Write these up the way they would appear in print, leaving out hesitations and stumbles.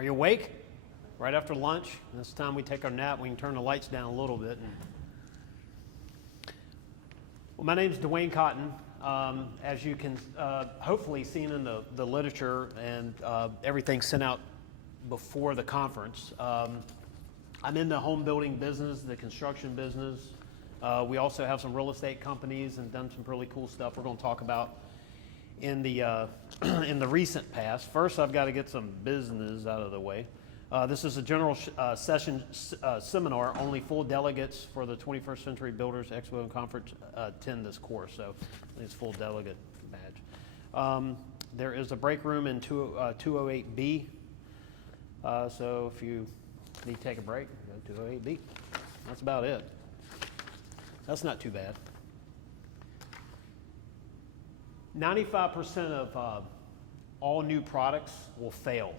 Are you awake? Right after lunch, this time we take our nap. We can turn the lights down a little bit. Well, my name's Duane Cotton. As you can hopefully seen in the literature and everything sent out before the conference, I'm in the home building business, the construction business. We also have some real estate companies and done some really cool stuff we're going to talk about in the in the recent past. First, I've got to get some business out of the way. This is a general session seminar. Only full delegates for the 21st Century Builders Expo and Conference attend this course, so it's full delegate badge. There is a break room in 208B, so if you need to take a break, go to 208B. That's about it. That's not too bad. 95% of all new products will fail.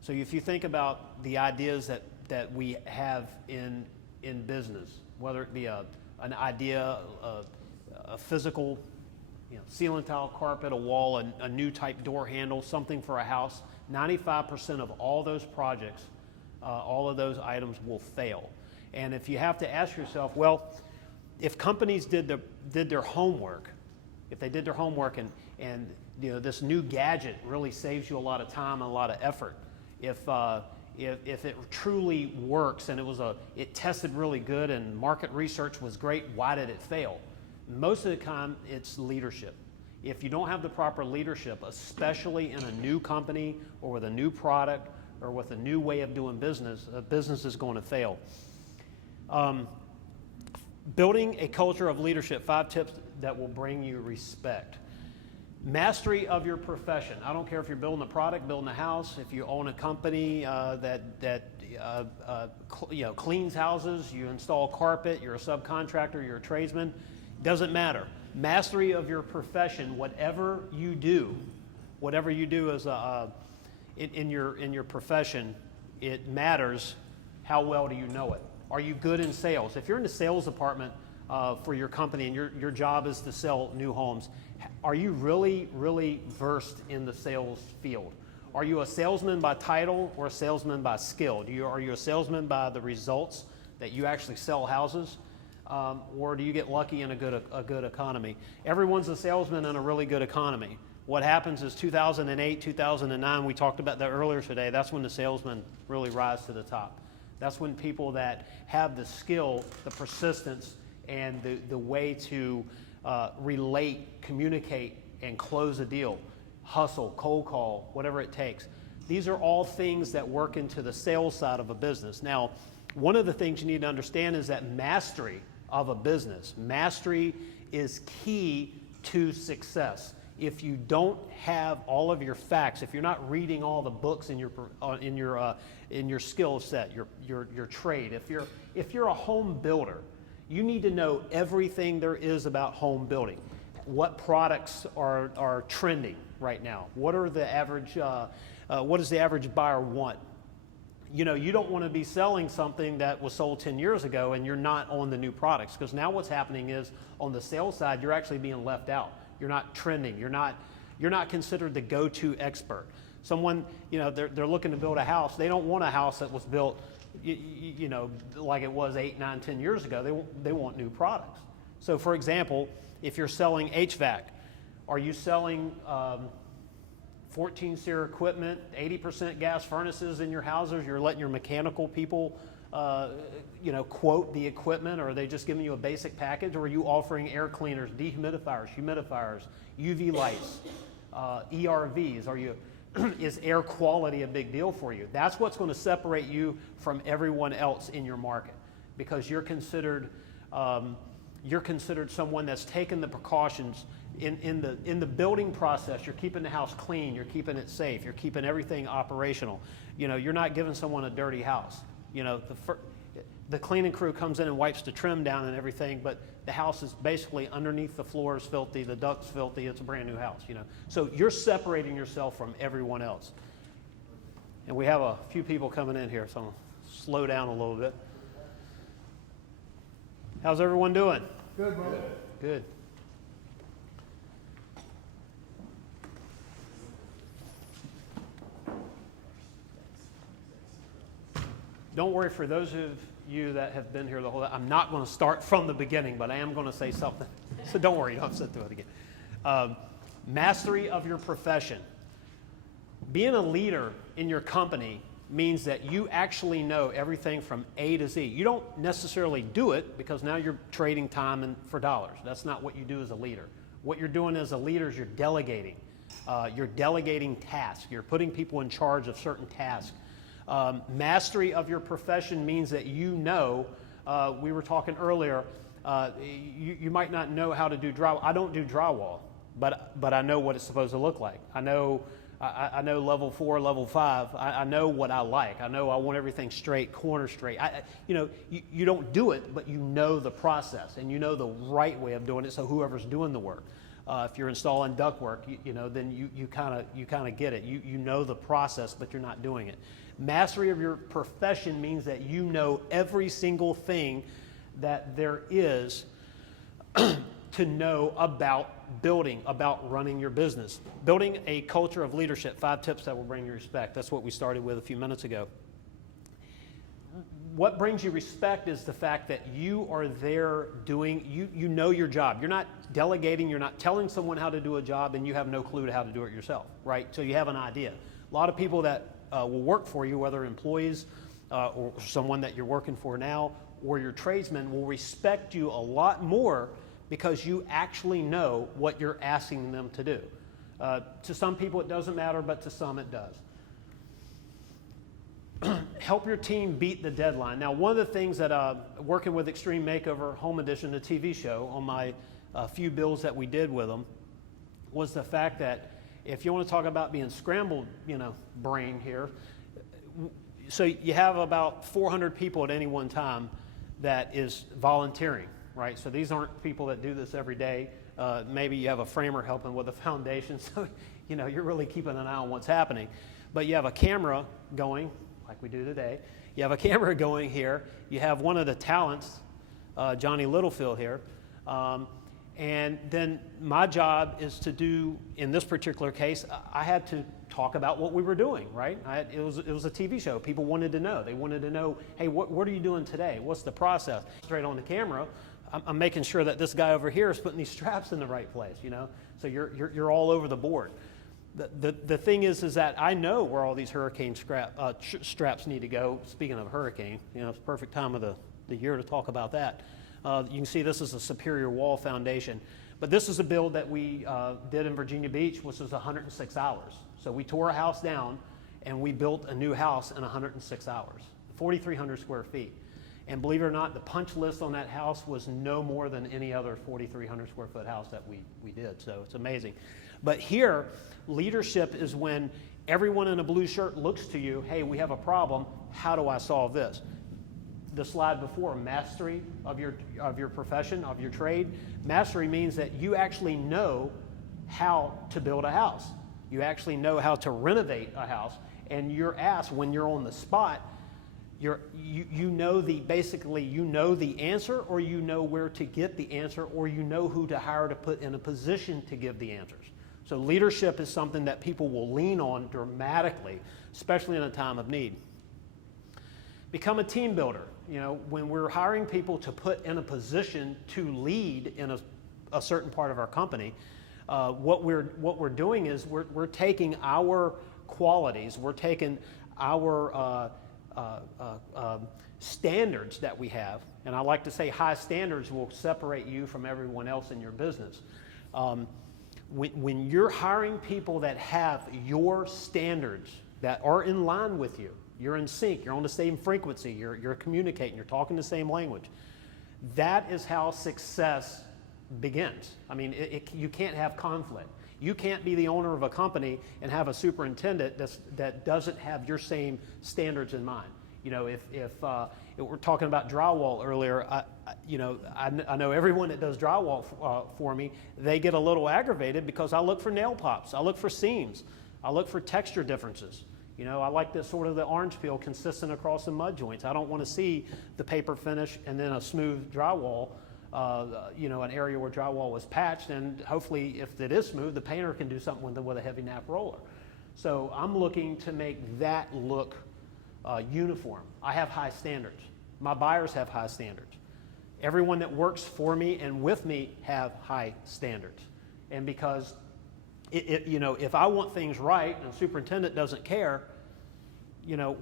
So if you think about the ideas that we have in business, whether it be an idea, a physical, ceiling tile, carpet, a wall, a new type door handle, something for a house, 95% of all those projects, all of those items will fail. And if you have to ask yourself, well, if companies did their homework, if they did their homework and this new gadget really saves you a lot of time and a lot of effort, if it truly works and it tested really good and market research was great, why did it fail? Most of the time, it's leadership. If you don't have the proper leadership, especially in a new company or with a new product or with a new way of doing business, a business is going to fail. Building a culture of leadership, 5 tips that will bring you respect. Mastery of your profession. I don't care if you're building a product, building a house, if you own a company that cleans houses, you install carpet, you're a subcontractor, you're a tradesman, doesn't matter. Mastery of your profession, whatever you do as in your profession, it matters how well do you know it. Are you good in sales? If you're in the sales department for your company and your job is to sell new homes, are you really, really versed in the sales field? Are you a salesman by title or a salesman by skill? Are you a salesman by the results that you actually sell houses? Or do you get lucky in a good economy? Everyone's a salesman in a really good economy. What happens is 2008, 2009, we talked about that earlier today, that's when the salesmen really rise to the top. That's when people that have the skill, the persistence, and the way to relate, communicate, and close a deal, hustle, cold call, whatever it takes. These are all things that work into the sales side of a business. Now, one of the things you need to understand is that mastery of a business, mastery is key to success. If you don't have all of your facts, if you're not reading all the books in your skill set, your trade, if you're a home builder, you need to know everything there is about home building. What products are trending right now? What does the average buyer want? You don't want to be selling something that was sold 10 years ago and you're not on the new products, because now what's happening is on the sales side, you're actually being left out. You're not trending. You're not considered the go-to expert. Someone, they're looking to build a house. They don't want a house that was built, like it was 8, 9, 10 years ago. They want new products. So, for example, if you're selling HVAC, are you selling 14-SEER equipment, 80% gas furnaces in your houses? You're letting your mechanical people quote the equipment, or are they just giving you a basic package? Or are you offering air cleaners, dehumidifiers, humidifiers, UV lights, ERVs? Is air quality a big deal for you? That's what's going to separate you from everyone else in your market, because you're considered someone that's taken the precautions in the building process. You're keeping the house clean, you're keeping it safe, you're keeping everything operational. You're not giving someone a dirty house. The cleaning crew comes in and wipes the trim down and everything, but the house is basically underneath, the floor is filthy, the duct's filthy, it's a brand new house, So you're separating yourself from everyone else. And we have a few people coming in here, so I'm going to slow down a little bit. How's everyone doing? Good, brother. Good. Don't worry, for those of you that have been here the whole time, I'm not going to start from the beginning, but I am going to say something. So don't worry, you don't have to sit through it again. Mastery of your profession. Being a leader in your company means that you actually know everything from A to Z. You don't necessarily do it because now you're trading time for dollars. That's not what you do as a leader. What you're doing as a leader is you're delegating. You're delegating tasks. You're putting people in charge of certain tasks. Mastery of your profession means that you know, we were talking earlier, you might not know how to do drywall. I don't do drywall, but I know what it's supposed to look like. I know level 4, level 5. I know what I like. I know I want everything straight, corner straight. You don't do it, but you know the process and you know the right way of doing it. So whoever's doing the work, if you're installing ductwork, then you kind of get it. You know the process, but you're not doing it. Mastery of your profession means that you know every single thing that there is to know about building, about running your business. Building a culture of leadership, 5 tips that will bring you respect. That's what we started with a few minutes ago. What brings you respect is the fact that you are there doing, you know your job. You're not delegating, you're not telling someone how to do a job and you have no clue to how to do it yourself, right? So you have an idea. A lot of people that will work for you, whether employees or someone that you're working for now or your tradesmen, will respect you a lot more because you actually know what you're asking them to do. To some people it doesn't matter, but to some it does. Help your team beat the deadline. Now, one of the things that working with Extreme Makeover Home Edition, the TV show, on my few bills that we did with them, was the fact that if you want to talk about being scrambled, brain here, so you have about 400 people at any one time that is volunteering, right? So these aren't people that do this every day. Maybe you have a framer helping with a foundation, so you're really keeping an eye on what's happening. But you have a camera going, like we do today. You have a camera going here. You have one of the talents, Johnny Littlefield here. And then my job is to do, in this particular case, I had to talk about what we were doing, right? It was a TV show. People wanted to know. They wanted to know, hey, what are you doing today? What's the process? Straight on the camera, I'm making sure that this guy over here is putting these straps in the right place, So you're all over the board. The thing is that I know where all these hurricane straps need to go. Speaking of hurricane, it's the perfect time of the year to talk about that. You can see this is a Superior Wall foundation. But this is a build that we did in Virginia Beach, which was 106 hours. So we tore a house down and we built a new house in 106 hours, 4,300 square feet. And believe it or not, the punch list on that house was no more than any other 4,300 square foot house that we did. So it's amazing. But here, leadership is when everyone in a blue shirt looks to you, hey, we have a problem. How do I solve this? The slide before, mastery of your profession, of your trade. Mastery means that you actually know how to build a house. You actually know how to renovate a house, and you're asked when you're on the spot, you know the answer, or you know where to get the answer, or you know who to hire to put in a position to give the answers. So leadership is something that people will lean on dramatically, especially in a time of need. Become a team builder. When we're hiring people to put in a position to lead in a certain part of our company, what we're doing is we're taking our qualities, we're taking our standards that we have, and I like to say high standards will separate you from everyone else in your business. When you're hiring people that have your standards that are in line with you, you're in sync, you're on the same frequency, you're communicating, you're talking the same language. That is how success begins. I mean, you can't have conflict. You can't be the owner of a company and have a superintendent that doesn't have your same standards in mind. If we're talking about drywall earlier, I know everyone that does drywall for me, they get a little aggravated because I look for nail pops, I look for seams, I look for texture differences. I like the sort of the orange peel consistent across the mud joints. I don't want to see the paper finish and then a smooth drywall, an area where drywall was patched, and hopefully if it is smooth, the painter can do something with a heavy nap roller. So I'm looking to make that look uniform. I have high standards. My buyers have high standards. Everyone that works for me and with me have high standards. And because, you know, if I want things right and the superintendent doesn't care, you know,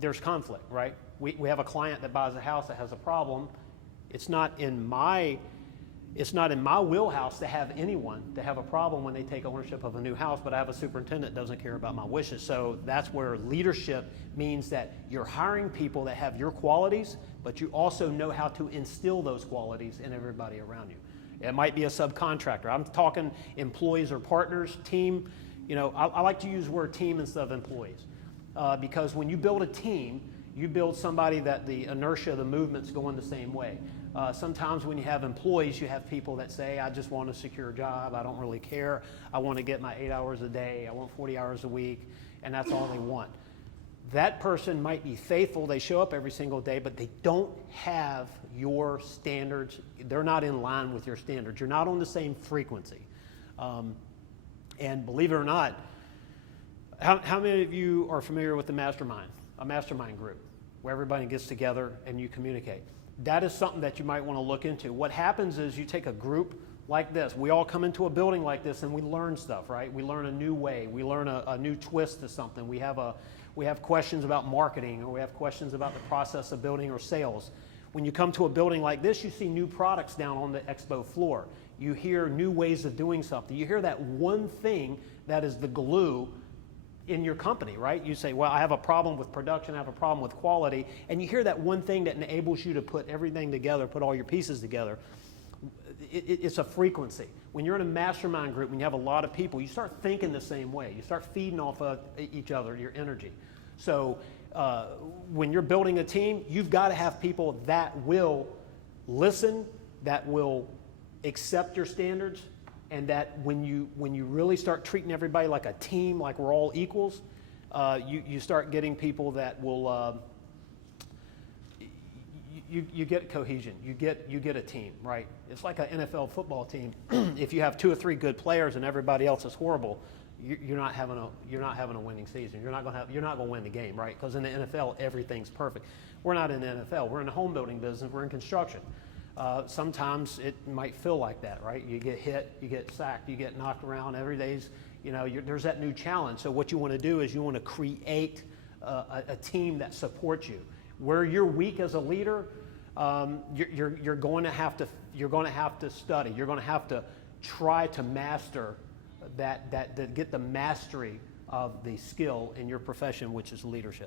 there's conflict, right? We have a client that buys a house that has a problem. It's not in my wheelhouse to have anyone to have a problem when they take ownership of a new house, but I have a superintendent that doesn't care about my wishes. So that's where leadership means that you're hiring people that have your qualities, but you also know how to instill those qualities in everybody around you. It might be a subcontractor. I'm talking employees or partners, team. You know, I like to use the word team instead of employees because when you build a team, you build somebody that the inertia, the movement's going the same way. Sometimes when you have employees, you have people that say, I just want a secure job, I don't really care, I want to get my 8 hours a day, I want 40 hours a week, and that's all they want. That person might be faithful, they show up every single day, but they don't have your standards, they're not in line with your standards, you're not on the same frequency. And believe it or not, how many of you are familiar with the mastermind, a mastermind group, where everybody gets together and you communicate? That is something that you might want to look into. What happens is you take a group like this. We all come into a building like this and we learn stuff, right? We learn a new way. We learn a new twist to something. We have questions about marketing, or we have questions about the process of building or sales. When you come to a building like this, you see new products down on the expo floor. You hear new ways of doing something. You hear that one thing that is the glue in your company, right? You say, well, I have a problem with production, I have a problem with quality, and you hear that one thing that enables you to put everything together, put all your pieces together. It's a frequency. When you're in a mastermind group, when you have a lot of people, you start thinking the same way. You start feeding off of each other, your energy. So when you're building a team, you've got to have people that will listen, that will accept your standards, and that when you really start treating everybody like a team, like we're all equals, you start getting people that will, you get cohesion, you get a team, right? It's like an NFL football team. If you have 2 or 3 good players and everybody else is horrible, you're not having a winning season. You're not going to win the game, right? Because in the NFL, everything's perfect. We're not in the NFL. We're in the home building business. We're in construction. Sometimes it might feel like that, right? You get hit, you get sacked, you get knocked around. Every day's, you know, there's that new challenge. So what you want to do is you want to create a team that supports you. Where you're weak as a leader, you're going to have to study. You're going to have to try to master that get the mastery of the skill in your profession, which is leadership.